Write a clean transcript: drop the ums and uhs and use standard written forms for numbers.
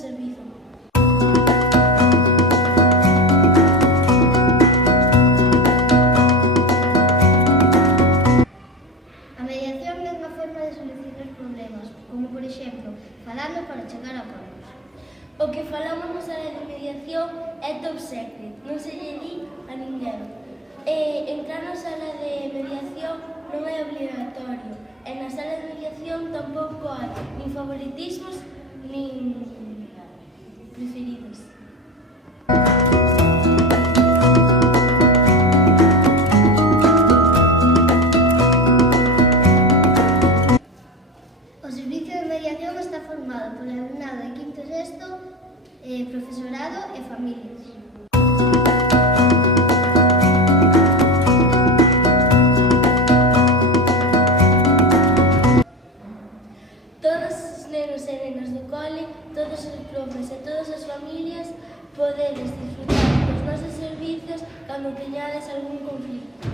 servizo. A mediación é unha forma de solucionar problemas, como por exemplo, falando para chegar a acordos. O que falamos na sala de mediación é top secret, non se lle di a ninguén. Entrar na sala de mediación non é obligatorio, e na sala de mediación tampouco hai nin favoritismos nin preferidos. O servicio de mediación está formado polo alumnado de quinto e sexto, profesorado e familias. Todos os nenos e nenas do cole, todos os profes e todas as familias podedes disfrutar dos nosos servicios cando teñades algún conflito.